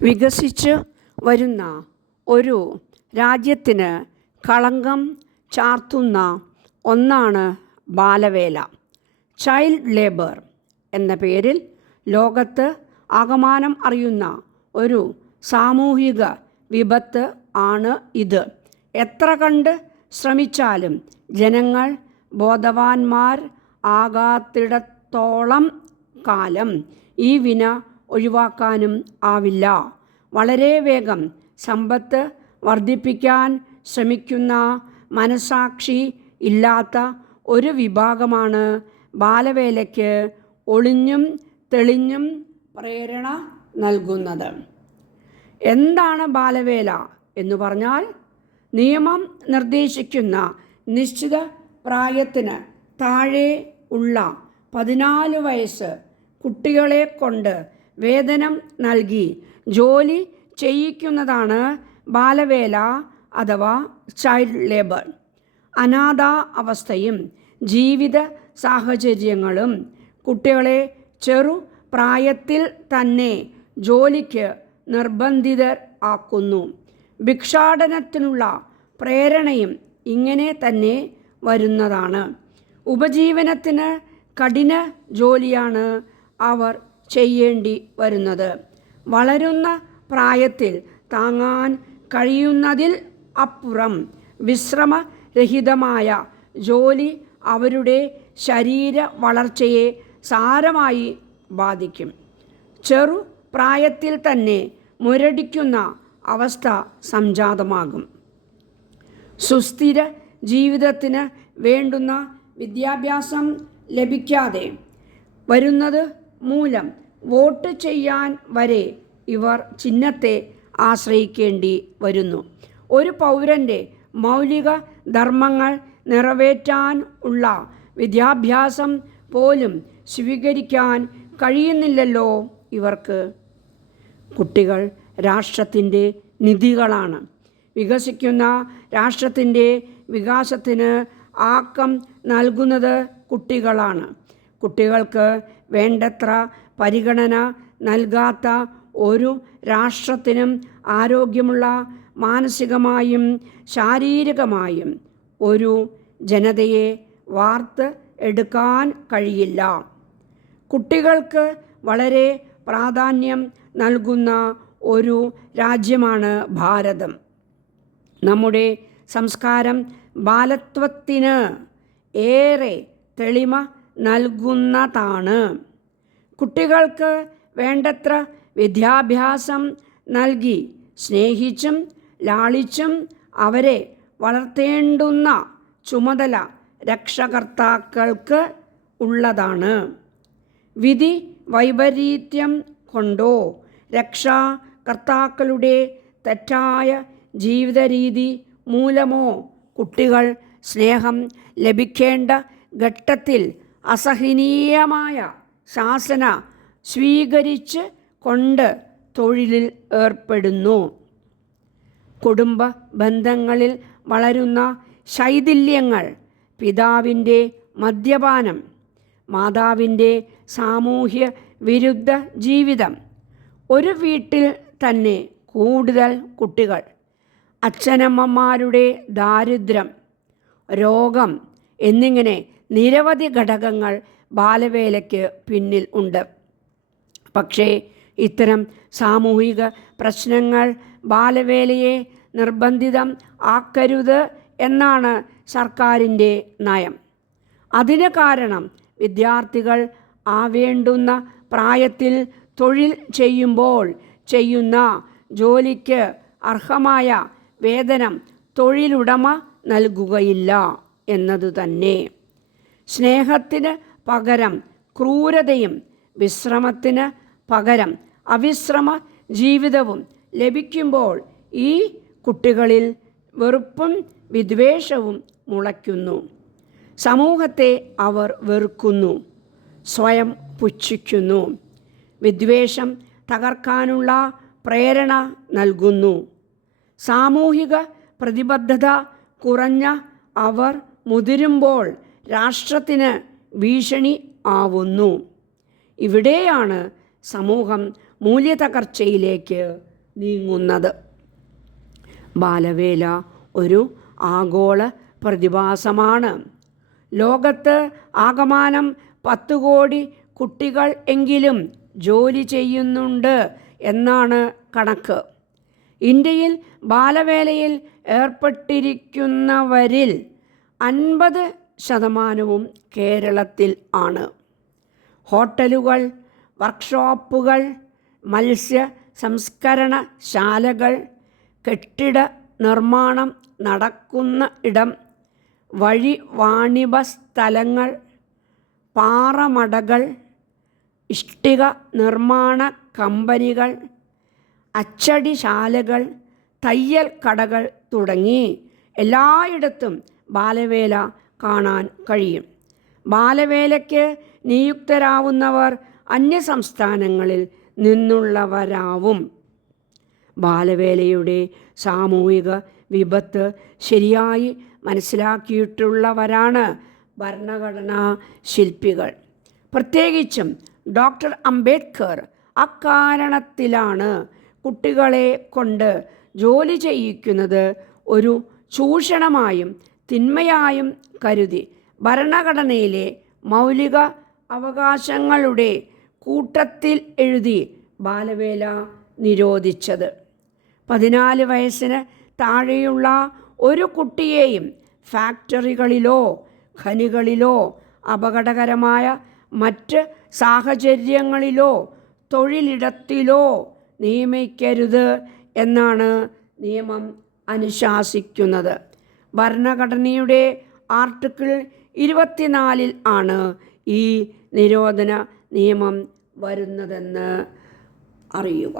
വികസിച്ച് വരുന്ന ഒരു രാജ്യത്തിന് കളങ്കം ചാർത്തുന്ന ഒന്നാണ് ബാലവേല. ചൈൽഡ് ലേബർ എന്ന പേരിൽ ലോകത്ത് ആകമാനം അറിയുന്ന ഒരു സാമൂഹിക വിപത്ത് ആണ് ഇത്. എത്ര കണ്ട് ശ്രമിച്ചാലും ജനങ്ങൾ ബോധവാന്മാർ ആകാത്തിടത്തോളം കാലം ഈ വിന ഒഴിവാക്കാനും ആവില്ല. വളരെ വേഗം സമ്പത്ത് വർദ്ധിപ്പിക്കാൻ ശ്രമിക്കുന്ന മനസാക്ഷി ഇല്ലാത്ത ഒരു വിഭാഗമാണ് ബാലവേലയ്ക്ക് ഒളിഞ്ഞും തെളിഞ്ഞും പ്രേരണ നൽകുന്നത്. എന്താണ് ബാലവേല എന്ന് പറഞ്ഞാൽ, നിയമം നിർദ്ദേശിക്കുന്ന നിശ്ചിത പ്രായത്തിന് താഴെ ഉള്ള 14 വയസ്സ് കുട്ടികളെ കൊണ്ട് വേതനം നൽകി ജോലി ചെയ്യിക്കുന്നതാണ് ബാലവേല അഥവാ ചൈൽഡ് ലേബർ. അനാഥ അവസ്ഥയും ജീവിത സാഹചര്യങ്ങളും കുട്ടികളെ ചെറു പ്രായത്തിൽ തന്നെ ജോലിക്ക് നിർബന്ധിതർ ആക്കുന്നു. ഭിക്ഷാടനത്തിനുള്ള പ്രേരണയും ഇങ്ങനെ തന്നെ വരുന്നതാണ്. ഉപജീവനത്തിന് കഠിന ജോലിയാണ് അവർ ചെയ്യേണ്ടി വരുന്നത്. വളരുന്ന പ്രായത്തിൽ താങ്ങാൻ കഴിയുന്നതിൽ അപ്പുറം വിശ്രമരഹിതമായ ജോലി അവരുടെ ശരീര വളർച്ചയെ സാരമായി ബാധിക്കും. ചെറു പ്രായത്തിൽ തന്നെ മുരടിക്കുന്ന അവസ്ഥ സംജാതമാകും. സുസ്ഥിര ജീവിതത്തിന് വേണ്ടുന്ന വിദ്യാഭ്യാസം ലഭിക്കാതെ വരുന്നത് മൂലം വോട്ട് ചെയ്യാൻ വരെ ഇവർ ചിഹ്നത്തെ ആശ്രയിക്കേണ്ടി വരുന്നു. ഒരു പൗരൻ്റെ മൗലിക ധർമ്മങ്ങൾ നിറവേറ്റാൻ ഉള്ള വിദ്യാഭ്യാസം പോലും സ്വീകരിക്കാൻ കഴിയുന്നില്ലല്ലോ ഇവർക്ക്. കുട്ടികൾ രാഷ്ട്രത്തിൻ്റെ നിധികളാണ്. വികസിക്കുന്ന രാഷ്ട്രത്തിൻ്റെ വികാസത്തിന് ആക്കം നൽകുന്നത് കുട്ടികളാണ്. കുട്ടികൾക്ക് വേണ്ടത്ര പരിഗണന നൽകാത്ത ഒരു രാഷ്ട്രത്തിനും ആരോഗ്യമുള്ള മാനസികമായും ശാരീരികമായും ഒരു ജനതയെ വാർത്ത് എടുക്കാൻ കഴിയില്ല. കുട്ടികൾക്ക് വളരെ പ്രാധാന്യം നൽകുന്ന ഒരു രാജ്യമാണ് ഭാരതം. നമ്മുടെ സംസ്കാരം ബാലത്വത്തിന് ഏറെ തെളിമ നൽകുന്നതാണ്. കുട്ടികൾക്ക് വേണ്ടത്ര വിദ്യാഭ്യാസം നൽകി സ്നേഹിച്ചും ലാളിച്ചും അവരെ വളർത്തേണ്ടുന്ന ചുമതല രക്ഷകർത്താക്കൾക്ക് ഉള്ളതാണ്. വിധി വൈപരീത്യം കൊണ്ടോ രക്ഷാകർത്താക്കളുടെ തെറ്റായ ജീവിത രീതി മൂലമോ കുട്ടികൾ സ്നേഹം ലഭിക്കേണ്ട ഘട്ടത്തിൽ അസഹനീയമായ ശാസന സ്വീകരിച്ച് കൊണ്ട് തൊഴിലിൽ ഏർപ്പെടുന്നു. കുടുംബ ബന്ധങ്ങളിൽ വളരുന്ന ശൈഥില്യങ്ങൾ, പിതാവിൻ്റെ മദ്യപാനം, മാതാവിൻ്റെ സാമൂഹ്യ വിരുദ്ധ ജീവിതം, ഒരു വീട്ടിൽ തന്നെ കൂടുതൽ കുട്ടികൾ, അച്ഛനമ്മമാരുടെ ദാരിദ്ര്യം, രോഗം എന്നിങ്ങനെ നിരവധി ഘടകങ്ങൾ ബാലവേലയ്ക്ക് പിന്നിൽ ഉണ്ട്. പക്ഷേ ഇത്തരം സാമൂഹിക പ്രശ്നങ്ങൾ ബാലവേലയെ നിർബന്ധിതം ആക്കരുത് എന്നാണ് സർക്കാരിൻ്റെ നയം. അതിന് കാരണം വിദ്യാർത്ഥികൾ ആവേണ്ടുന്ന പ്രായത്തിൽ തൊഴിൽ ചെയ്യുമ്പോൾ ചെയ്യുന്ന ജോലിക്ക് അർഹമായ വേതനം തൊഴിലുടമ നൽകുകയില്ല എന്നതു തന്നെ. സ്നേഹത്തിന് പകരം ക്രൂരതയും വിശ്രമത്തിന് പകരം അവിശ്രമ ജീവിതവും ലഭിക്കുമ്പോൾ ഈ കുട്ടികളിൽ വെറുപ്പും വിദ്വേഷവും മുളയ്ക്കുന്നു. സമൂഹത്തെ അവർ വെറുക്കുന്നു, സ്വയം പുച്ഛിക്കുന്നു. വിദ്വേഷം തകർക്കാനുള്ള പ്രേരണ നൽകുന്നു. സാമൂഹിക പ്രതിബദ്ധത കുറഞ്ഞ അവർ മുതിരുമ്പോൾ രാഷ്ട്രത്തിന് ഭീഷണി ആവുന്നു. ഇവിടെയാണ് സമൂഹം മൂല്യതകർച്ചയിലേക്ക് നീങ്ങുന്നത്. ബാലവേല ഒരു ആഗോള പ്രതിഭാസമാണ്. ലോകത്ത് ആകമാനം 10 കോടി കുട്ടികൾ എങ്കിലും ജോലി ചെയ്യുന്നുണ്ട് എന്നാണ് കണക്ക്. ഇന്ത്യയിൽ ബാലവേലയിൽ ഏർപ്പെട്ടിരിക്കുന്നവരിൽ 50% കേരളത്തിൽ ആണ്. ഹോട്ടലുകൾ, വർക്ക്ഷോപ്പുകൾ, മത്സ്യ സംസ്കരണശാലകൾ, കെട്ടിട നിർമ്മാണം നടക്കുന്ന ഇടം, വഴി വാണിഭ സ്ഥലങ്ങൾ, പാറമടകൾ, ഇഷ്ടിക നിർമ്മാണ കമ്പനികൾ, അച്ചടിശാലകൾ, തയ്യൽ കടകൾ തുടങ്ങി എല്ലായിടത്തും ബാലവേല കാണാൻ കഴിയും. ബാലവേലയ്ക്ക് നിയുക്തരാവുന്നവർ അന്യസംസ്ഥാനങ്ങളിൽ നിന്നുള്ളവരാവും. ബാലവേലയുടെ സാമൂഹിക വിപത്ത് ശരിയായി മനസ്സിലാക്കിയിട്ടുള്ളവരാണ് ഭരണഘടനാ ശില്പികൾ. പ്രത്യേകിച്ചും ഡോക്ടർ അംബേദ്കർ അക്കാരണത്തിലാണ് കുട്ടികളെ കൊണ്ട് ജോലി ചെയ്യിക്കുന്നത് ഒരു ചൂഷണമായും തിന്മയായും കരുതി ഭരണഘടനയിലെ മൗലിക അവകാശങ്ങളുടെ കൂട്ടത്തിൽ എഴുതി ബാലവേല നിരോധിച്ചത്. 14 വയസ്സിന് താഴെയുള്ള ഒരു കുട്ടിയെയും ഫാക്ടറികളിലോ ഖനികളിലോ അപകടകരമായ മറ്റ് സാഹചര്യങ്ങളിലോ തൊഴിലിടത്തിലോ നിയമിക്കരുത് എന്നാണ് നിയമം അനുശാസിക്കുന്നത്. ഭരണഘടനയുടെ ആർട്ടിക്കിൾ 24 ആണ് ഈ നിരോധന നിയമം വരുന്നതെന്ന് അറിയുക.